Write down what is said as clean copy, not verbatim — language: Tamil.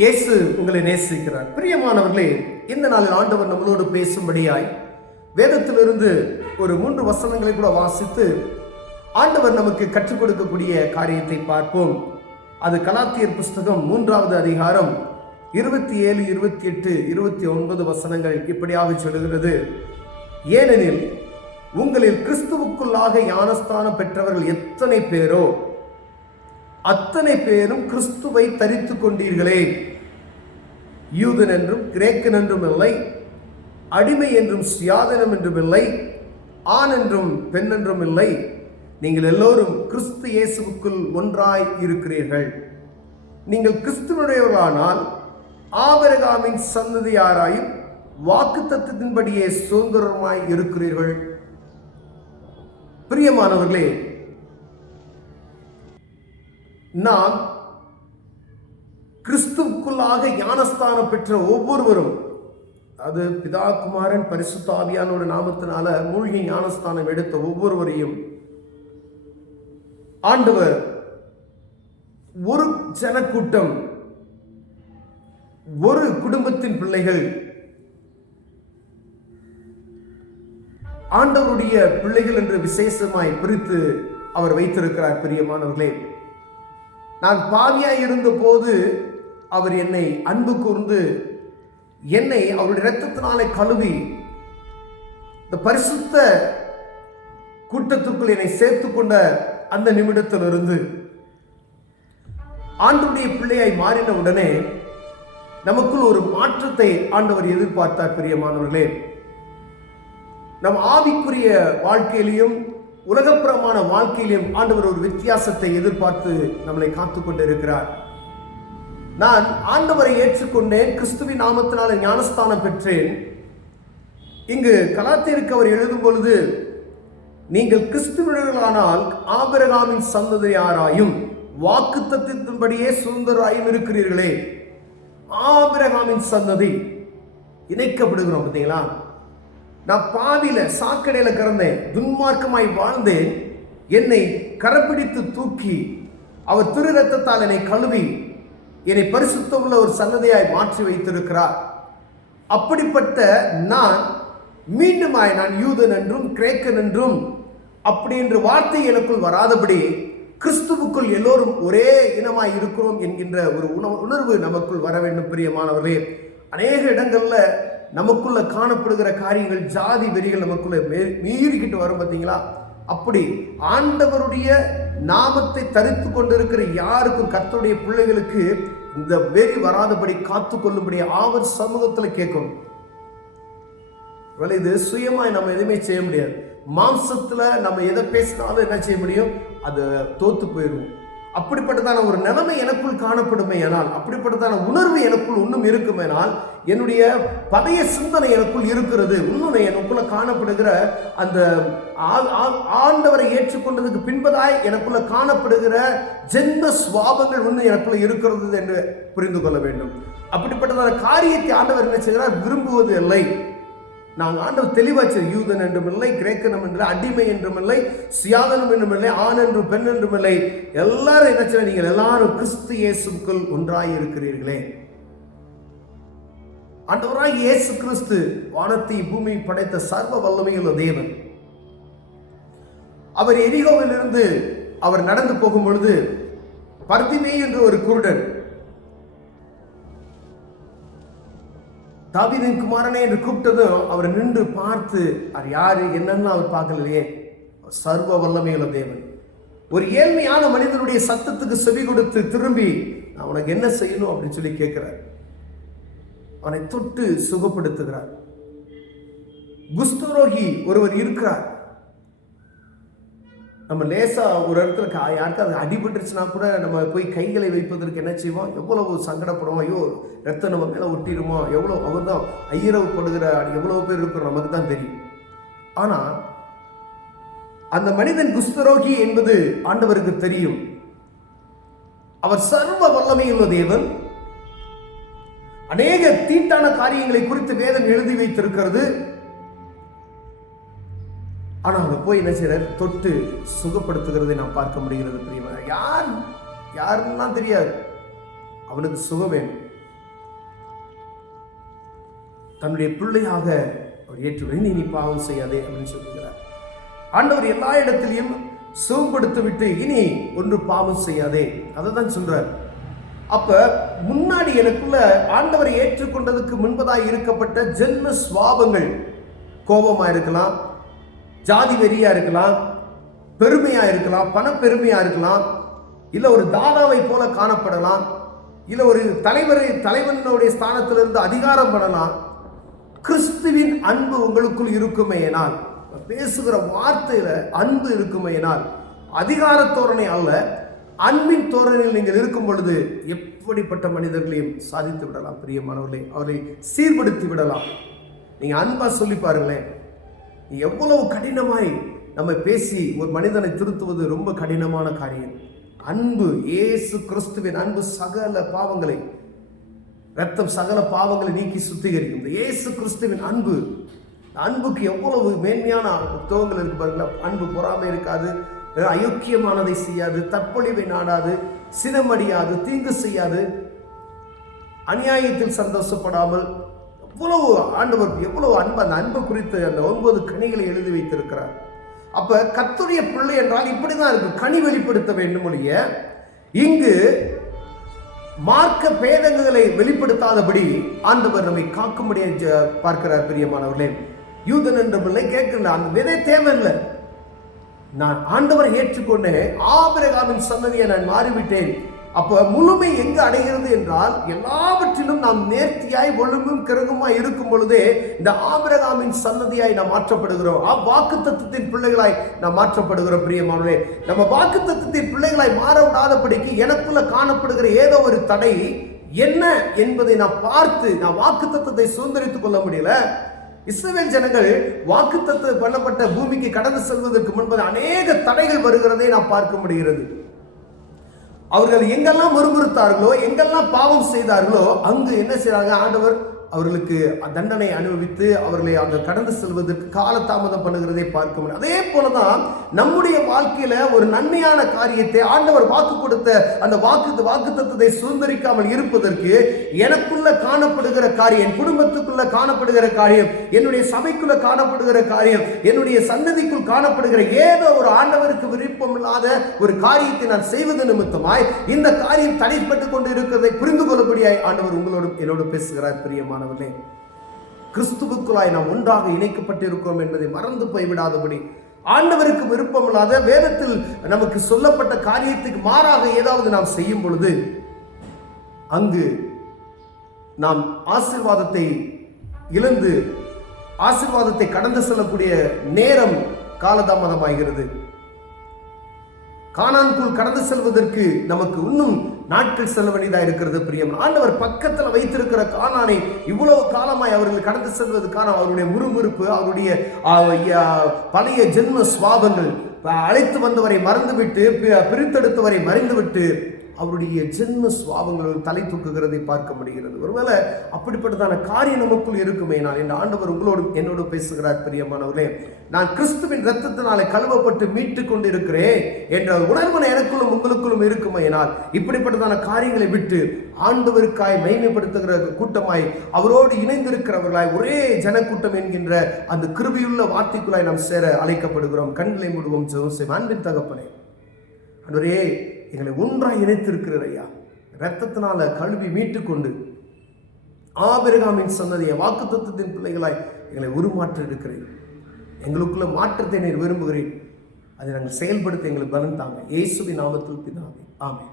இயேசு உங்களை நேசிக்கிறார். பிரியமானவர்களே, இந்த நாளில் ஆண்டவர் நம்மளோடு பேசும்படியாய் வேதத்திலிருந்து ஒரு 3 வசனங்களை கூட வாசித்து ஆண்டவர் நமக்கு கற்றுக் கொடுக்கக்கூடிய காரியத்தை பார்ப்போம். அது கலாத்தியர் புஸ்தகம் 3வது அதிகாரம் 27, 28, 29 வசனங்கள் இப்படியாக சொல்லுகிறது. ஏனெனில் உங்களில் கிறிஸ்துவுக்குள்ளாக ஞானஸ்தானம் பெற்றவர்கள் எத்தனை பேரோ அத்தனை பேரும் கிறிஸ்துவை தரித்து கொண்டீர்களே. யூதன் என்றும் கிரேக்கன் என்றும் இல்லை, அடிமை என்றும் சுயாதனம் என்றும் இல்லை, ஆண் என்றும் பெண் என்றும் இல்லை, நீங்கள் எல்லோரும் கிறிஸ்து இயேசுவுக்குள் ஒன்றாய் இருக்கிறீர்கள். நீங்கள் கிறிஸ்துவனுடையவர்களானால் ஆபிரகாமின் சந்ததியாராயும் வாக்குத்தத்தத்தின்படியே சுதந்திரமாய் இருக்கிறீர்கள். பிரியமானவர்களே, நாம் கிறிஸ்துவுக்குள்ளாக ஞானஸ்தானம் பெற்ற ஒவ்வொருவரும், அது பிதா குமாரன் பரிசுத்த ஆவியானோட நாமத்தினால மூழ்கி ஞானஸ்தானம் எடுத்த ஒவ்வொருவரையும் ஆண்டவர் ஒரு ஜனக்கூட்டம், ஒரு குடும்பத்தின் பிள்ளைகள் ஆண்டவருடைய பிள்ளைகள் என்று விசேஷமாய் பிரித்து அவர் வைத்திருக்கிறார். பிரியமானவர்களே, நான் பாவியாய் இருந்த போது அவர் என்னை அன்பு கூர்ந்து என்னை அவருடைய இரத்தத்தினாலே கழுவி இந்த பரிசுத்த கூட்டத்துக்குள் என்னை சேர்த்து கொண்ட அந்த நிமிடத்திலிருந்து ஆண்டவருடைய பிள்ளையாய் மாறின உடனே நமக்குள் ஒரு மாற்றத்தை ஆண்டவர் எதிர்பார்த்தார். பிரியமானவர்களே, நம் ஆவிக்குரிய வாழ்க்கையிலையும் உலகப்புறமான வாழ்க்கையிலும் ஆண்டவர் ஒரு வித்தியாசத்தை எதிர்பார்த்து நம்மளை காத்து கொண்டிருக்கிறார். நான் ஆண்டவரை ஏற்றுக்கொண்டேன், கிறிஸ்துவின் நாமத்தினால ஞானஸ்தானம் பெற்றேன். இங்கு கலாத்தியருக்கு அவர் எழுதும் பொழுது, நீங்கள் கிறிஸ்துவர்களானால் ஆபிரகாமின் சந்ததியாராயும் வாக்குத்தத்தத்தின்படியே சுதந்திரராயும் இருக்கிறீர்களே. ஆபிரகாமின் சந்ததி இணைக்கப்படுகிறோம். பார்த்தீங்களா? நான் பாவில சாக்கடையில கிடந்தேன், துன்மார்க்கமாய் வாழ்ந்தேன். என்னை கரப்பிடித்து தூக்கி அவர் திரு ரத்தத்தால் என்னை கழுவி என்னை பரிசுத்தமுள்ள ஒரு சன்னதியாய் மாற்றி வைத்திருக்கிறார். அப்படிப்பட்ட நான் மீண்டுமாய் நான் யூதன் என்றும் கிரேக்கன் என்றும் அப்படின்ற வார்த்தை எனக்குள் வராதபடி கிறிஸ்துவுக்குள் எல்லோரும் ஒரே இனமாய் இருக்கிறோம் என்கின்ற ஒரு உணர்வு நமக்குள் வர வேண்டும். பிரியமானவர்களே, அநேக இடங்கள்ல நமக்குள்ள காணப்படுகிற காரியங்கள், ஜாதி வெறிகள் நமக்குள்ள மீறிக்கிட்டு வரும். பார்த்தீங்களா? அப்படி ஆண்டவருடைய நாமத்தை தரித்து கொண்டிருக்கிற யாருக்கும், கர்த்தருடைய பிள்ளைகளுக்கு இந்த வெறி வராதபடி காத்து கொள்ளும்படி அவர் சமூகத்தில் கேட்கணும். இது சுயமாய் நம்ம எதுவுமே செய்ய முடியாது. மாம்சத்துல நம்ம எதை பேசினாலும் என்ன செய்ய முடியும்? அது தோத்து போயிடும். அப்படிப்பட்டதான ஒரு நிலைமை எனக்குள் காணப்படுமே ஆனால், அப்படிப்பட்டதான உணர்வு எனக்குள் இன்னும் இருக்குமேனால், என்னுடைய பழைய சிந்தனை எனக்குள் இருக்கிறது, இன்னும் எனக்குள்ள காணப்படுகிற அந்த ஆண்டவரை ஏற்றுக்கொண்டதுக்கு பின்பதாய் எனக்குள்ள காணப்படுகிற ஜென்ம சுவாபங்கள் இன்னும் எனக்குள்ள இருக்கிறது என்று புரிந்து கொள்ள வேண்டும். அப்படிப்பட்டதான காரியத்தை ஆண்டவர் என்ன செய்கிறார்? விரும்புவது இல்லை. நாங்கள் ஆண்டவர் தெளிவாச்சு, யூதன் என்றும் இல்லை, கிரேக்கனும் இல்லை, அடிமை என்றும் இல்லை, சுயாதனம் என்றும் இல்லை, ஆண் என்றும் பெண் என்றும் இல்லை, எல்லாரும் என்ன செய்ய, நீங்கள் எல்லாரும் கிறிஸ்து இயேசுக்குள் ஒன்றாய் இருக்கிறீர்களே. ஆண்டவராய் இயேசு கிறிஸ்து வானத்தை பூமி படைத்த சர்வ வல்லமையுள்ள தேவன். அவர் எரிகோவிலிருந்து அவர் நடந்து போகும் பொழுது பர்திமே என்று ஒரு குருடன், தாவீதின் குமாரனே என்று கூப்பிட்டதும் அவர் நின்று பார்த்து, அவர் யாரு என்னன்னு அவர் பார்க்கலையே. சர்வ வல்லமையுள்ள தேவன் ஒரு ஏழ்மையான மனிதனுடைய சத்தத்துக்கு செவி கொடுத்து திரும்பி, நான் உனக்கு என்ன செய்யணும் அப்படின்னு சொல்லி கேட்கிறார். அவனை தொட்டு சுகப்படுத்துகிறார். குஷ்டரோகி ஒருவர் இருக்கிறார். நம்ம லேசா ஒரு இடத்துல யாருக்காவது அடிபட்டுருச்சுன்னா கூட நம்ம போய் கைகளை வைப்பதற்கு என்ன செய்வோம்? எவ்வளவு சங்கடப்படுவோம். ஐயோ, ரத்தம் நம்ம மேலே ஒட்டிடுமோ, எவ்வளோ அவர் தான் ஐயரவுப்படுகிற எவ்வளோ பேர் இருக்கிறோம், நமக்கு தான் தெரியும். ஆனால் அந்த மனிதன் குஷ்டரோகி என்பது ஆண்டவருக்கு தெரியும். அவர் சர்வ வல்லமையுள்ள தேவன். அநேக தீட்டான காரியங்களை குறித்து வேதம் எழுதி வைத்திருக்கிறது. ஆனால் அவங்க போய் என்ன செய்யறாரு? தொட்டு சுகப்படுத்துகிறதை நாம் பார்க்க முடிகிறது. பிரியமான யாருன்னா தெரியாது, அவனுக்கு சுகம் வேணும். தன்னுடைய பிள்ளையாக அவர் ஏற்றுக்கொண்டு நீ பாவம் செய்யாதே அப்படின்னு சொல்லுகிறார். ஆண்டவர் எல்லா இடத்திலையும் சுகப்படுத்தி விட்டு இனி ஒன்று பாவம் செய்யாதே அதை தான் சொல்றார். அப்ப முன்னாடி எனக்குள்ள ஆண்டவரை ஏற்றுக்கொண்டதுக்கு முன்பதாக இருக்கப்பட்ட ஜென்ம சுவாபங்கள், கோபமா இருக்கலாம், ஜாதி வெறியா இருக்கலாம், பெருமையா இருக்கலாம், பணப்பெருமையா இருக்கலாம், இல்ல ஒரு தாதாவை போல காணப்படலாம், இல்ல ஒரு தலைவனுடைய ஸ்தானத்திலிருந்து அதிகாரம் பண்ணலாம். கிறிஸ்துவின் அன்பு உங்களுக்குள் இருக்குமேனால், பேசுகிற வார்த்தையில அன்பு இருக்குமேனால், அதிகார தோரணை அல்ல, அன்பின் தோரணையில் நீங்கள் இருக்கும் பொழுது எப்படிப்பட்ட மனிதர்களையும் சாதித்து விடலாம். பிரியமானவர்களே, அவரை சீர்படுத்தி விடலாம். நீங்க அன்பா சொல்லி பாருங்களேன். எவ்வளவு கடினமாய் நம்ம பேசி ஒரு மனிதனை திருத்துவது ரொம்ப கடினமான காரியம். அன்பு, இயேசு கிறிஸ்துவின் அன்பு சகல பாவங்களை, ரத்தம் சகல பாவங்களை நீக்கி சுத்திகரிக்கும். இந்த இயேசு கிறிஸ்துவின் அன்புக்கு எவ்வளவு மேன்மையான புத்தகங்கள் இருக்கு பாருங்களா. அன்பு பொறாமை இருக்காது, அயோக்கியமானதை செய்யாது, தற்பொழிவை நாடாது, சினமடியாது, தீங்கு செய்யாது, அநியாயத்தில் சந்தோஷப்படாமல், எவ்வளவு ஆண்டவர் எவ்வளவு அன்பு, அந்த அன்பு குறித்து அந்த 9 கனிகளை எழுதி வைத்திருக்கிறார். அப்ப கர்த்தருடைய பிள்ளை என்றால் இப்படிதான் இருக்கு. கனி வெளிப்படுத்த வேண்டும் ஒழிய இங்கு மார்க்க பேதங்களை வெளிப்படுத்தாதபடி ஆண்டவர் நம்மை காக்கும்படியா பார்க்கிறார். பிரியமானவர்களே, யூதன் என்ற பிள்ளை கேட்கிற அந்த விதை தேவையில்லை. நான் ஆண்டவரை ஏற்றுக்கொண்டேன், ஆபிரகாமின் சந்ததியை நான் மாறிவிட்டேன். அப்ப முழுமை எங்கு அடைகிறது என்றால், எல்லாவற்றிலும் நாம் நேர்த்தியாய் ஒழுங்கும் கிரகமாய் இருக்கும் பொழுதே இந்த ஆபிரகாமின் சந்ததியாய் நாம் மாற்றப்படுகிறோம். வாக்குத்தத்தத்தின் பிள்ளைகளாய் நாம் மாற்றப்படுகிறோம். பிரியமானவர்களே, நம்ம வாக்குத்தத்தத்தின் பிள்ளைகளாய் மாற விடாதபடிக்கு எனக்குள்ள காணப்படுகிற ஏதோ ஒரு தடை என்ன என்பதை நான் பார்த்து நான் வாக்குத்தத்தத்தை சுதந்திரித்துக் கொள்ள முடியல. இஸ்ரவேல் ஜனங்கள் வாக்குத்தத்தம் பண்ணப்பட்ட பூமிக்கு கடந்து செல்வதற்கு முன்பு அநேக தடைகள் வருகிறதை நாம் பார்க்க முடிகிறது. அவர்கள் எங்கெல்லாம் முறுமுறுத்தார்களோ, எங்கெல்லாம் பாவம் செய்தார்களோ, அங்கு என்ன செய்றாங்க, ஆண்டவர் அவர்களுக்கு தண்டனை அனுபவித்து அவர்களை அங்கு கடந்து செல்வதற்கு காலதாமதம் பண்ணுகிறதை பார்க்க முடியும். அதே போலதான் நம்முடைய வாழ்க்கையில ஒரு நன்மையான காரியத்தை ஆண்டவர் வாக்கு கொடுத்த அந்த வாக்குத்தத்தத்தை சுதந்திரிக்காமல் இருப்பதற்கு எனக்குள்ள காணப்படுகிற காரியம், என் குடும்பத்துக்குள்ள காணப்படுகிற காரியம், என்னுடைய சபைக்குள்ள காணப்படுகிற காரியம், என்னுடைய சன்னதிக்குள் காணப்படுகிற ஏதோ ஒரு ஆண்டவருக்கு விருப்பம் இல்லாத ஒரு காரியத்தை நான் செய்வது நிமித்தமாய் இந்த காரியம் தடைப்பட்டு கொண்டு இருக்கிறதை புரிந்து கொள்ளபடியாய் ஆண்டவர் உங்களோடு என்னோடு பேசுகிறார். பிரியமானவர்களே, கிறிஸ்துவுக்குள்ளாய் நாம் ஒன்றாக இணைக்கப்பட்டிருக்கிறோம் என்பதை மறந்து போய்விடாதபடி, ஆண்டவருக்கு விருப்பமில்லாத வேதத்தில் நமக்கு சொல்லப்பட்ட காரியத்துக்கு மாறாக ஏதாவது நாம் செய்யும் பொழுது அங்கு நாம் ஆசீர்வாதத்தை இழந்து ஆசீர்வாதத்தை கடந்து செல்லக்கூடிய நேரம் காலதாமதமாகிறது. கானானுக்குள் கடந்து செல்வதற்கு நமக்கு இன்னும் நாட்கள் செல்ல வேண்டியதாக இருக்கிறது. பிரியம், ஆண்டவர் பக்கத்தில் வைத்திருக்கிற கானானை இவ்வளவு காலமாய் அவர்கள் கடந்து செல்வதற்கான அவருடைய முறுமுறுப்பு, அவருடைய பழைய ஜென்ம சுவாபங்கள், அழைத்து வந்தவரை மறந்துவிட்டு, பிரித்தெடுத்தவரை மறைந்துவிட்டு அவருடைய ஜென்ம சுவாபங்கள் தலை தூக்குகிறதை பார்க்க முடிகிறது. ஒருவேளை அப்படிப்பட்டதான காரியம் நமக்குள் இருக்குமே, நான் இந்த ஆண்டவர் உங்களோடு என்னோடு பேசுகிறார். பிரியமானவர்களே, நான் கிறிஸ்துவின் இரத்தத்தினாலே கழுவப்பட்டு மீட்டு கொண்டு இருக்கிறேன் என்ற உணர்வு எனக்குள்ளும் உங்களுக்குள்ளும் இருக்குமையினால் இப்படிப்பட்டதான காரியங்களை விட்டு ஆண்டவருக்காய் மகிமைப்படுத்துகிற கூட்டமாய் அவரோடு இணைந்திருக்கிறவர்களாய் ஒரே ஜனக்கூட்டம் என்கின்ற அந்த கிருபையுள்ள வார்த்தைக்குள்ளாய் நாம் சேர அழைக்கப்படுகிறோம். கண்களை மூடுவோம், ஜெபம் செய்வோம். அன்பின் தகப்பனே, ஆண்டவரே, எங்களை ஒன்றாய் இணைத்திருக்கிறார் ஐயா. இரத்தத்தினால கழுவி மீட்டுக்கொண்டு ஆபிரகாமின் சந்ததியை வாக்குத்தத்தத்தின் பிள்ளைகளாய் எங்களை உருமாற்றி இருக்கிறேன். எங்களுக்குள்ள மாற்றத்தை நீர் விரும்புகிறேன். அதை நாங்கள் செயல்படுத்த எங்களுக்கு பலன் தாங்க. இயேசுவின் நாமத்தில் பிதாவே, ஆமென்.